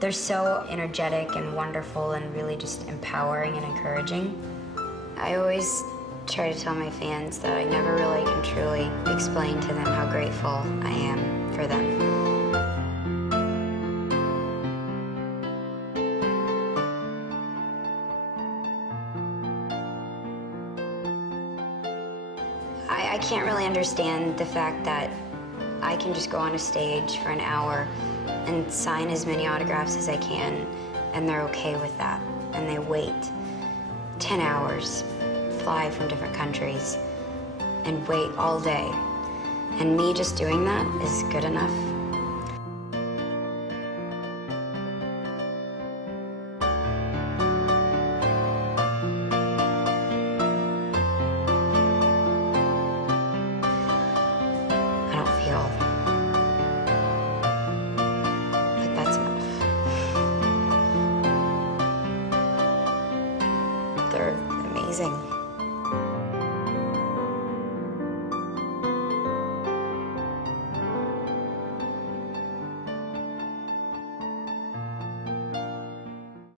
They're so energetic and wonderful and really just empowering and encouraging. I always try to tell my fans that I never really can truly explain to them how grateful I am for them. I can't really understand the fact that I can just go on a stage for an hour and sign as many autographs as I can, and they're okay with that. And they wait 10 hours, fly from different countries, and wait all day. And me just doing that is good enough. I don't feel like that's enough. They're amazing.